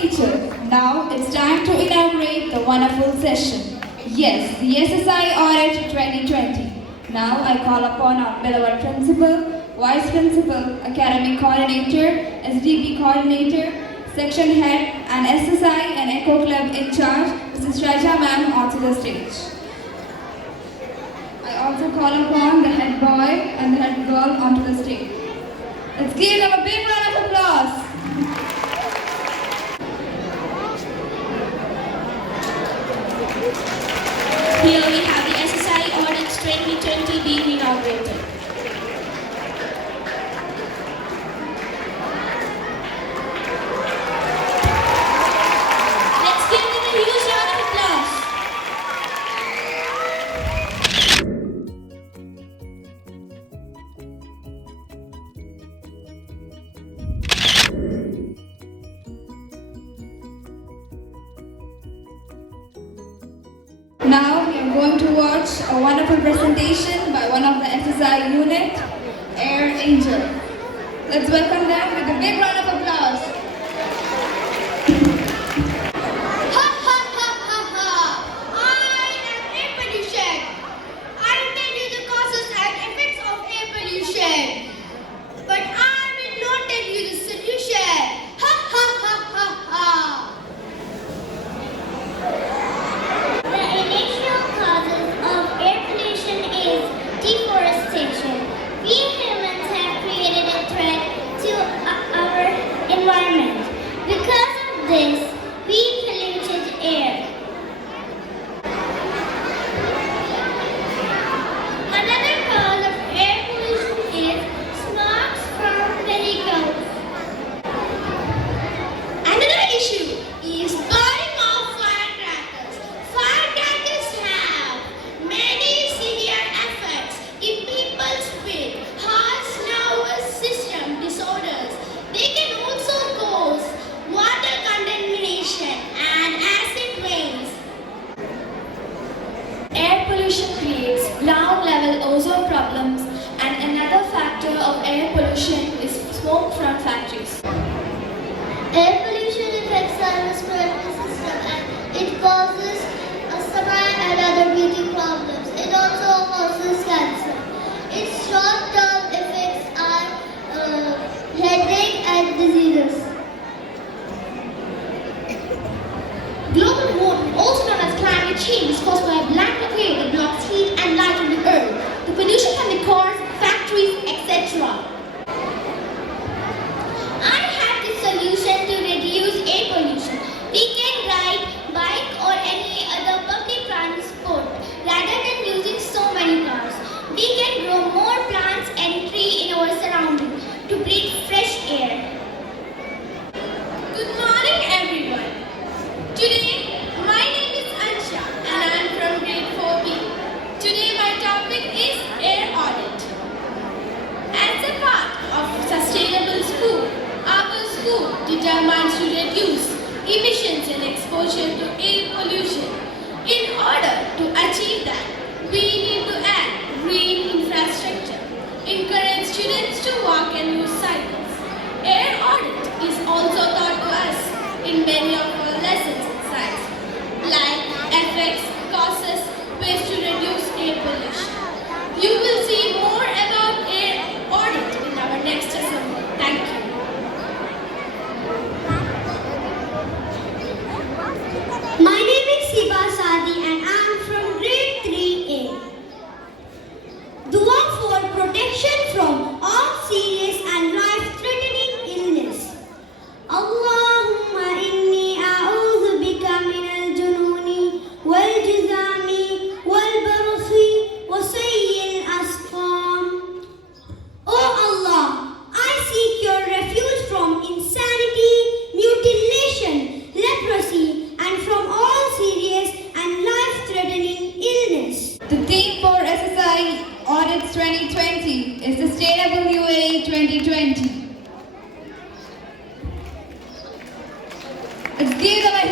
teachers. Now it's time to inaugurate the wonderful session. Yes, the SSI Audit 2020. Now I call upon our beloved Principal, Vice Principal, Academic Coordinator, SDB Coordinator, Section Head and SSI and Echo Club in charge, Mrs. Raja Ma'am, onto the stage. I also call upon the head boy and the head girl onto the stage. Let's give them a big round of applause. Here we have the SSI Audits 2020 being inaugurated. Let's give them a huge round of applause. Now we are going to watch a wonderful presentation by one of the SSI unit, Air Angel. Let's welcome them with a big round of applause. Ha ha ha ha ha! I am air pollution. I will tell you the causes and effects of air pollution. But I will not tell you the solution. Ha ha ha ha ha! The initial causes of air pollution is deforestation. We humans have created a threat to our environment. Because of this, we polluted air. Another cause of air pollution is smog from vehicles. Another issue is burning of firecrackers. Firecrackers have many severe effects in people's brain, heart, nervous system disorders. They can also cause water contamination and acid rains. Air pollution creates ground-level ozone problems, and another factor of air pollution is smoke from factories. Air pollution affects our respiratory system and it causes asthma and other breathing problems. It also causes cancer. Its short-term effects are headache and diseases. Global warming, also known as climate change, is caused by a blanket layer that blocks heat and light on the earth. The pollution can be cars, factories, etc. I have the solution to reduce air pollution. We can ride, bike or any other public transport rather than using so many cars. We can grow more plants and trees in our surroundings to breathe fresh air. Good morning, everyone. Today, my name is Ansha and I am from grade 4B. Today, my topic is air audit. As a part of sustainable school, our school determines to reduce emissions and exposure to air pollution. In order to achieve that, we need to add green infrastructure, encourage students to walk and use cycles. Air audit is also taught to us in many of our lessons in science, like effects, causes, ways to reduce air pollution. You will see more about air audit in our next assembly. Thank you. My name is Siba Sadi and I am from grade 3A. Dua for protection from all serious and life-threatening illness. Allahumma inni a'udhu bika min al-jununi wal-jizami wal-barasi wa sayyi al-asqam. Oh Allah, I seek your refuge from insanity, mutilation, leprosy, and from all serious and life-threatening illness. The theme for SSI Audits 2020 is Sustainable UAE 2020. Let's give them a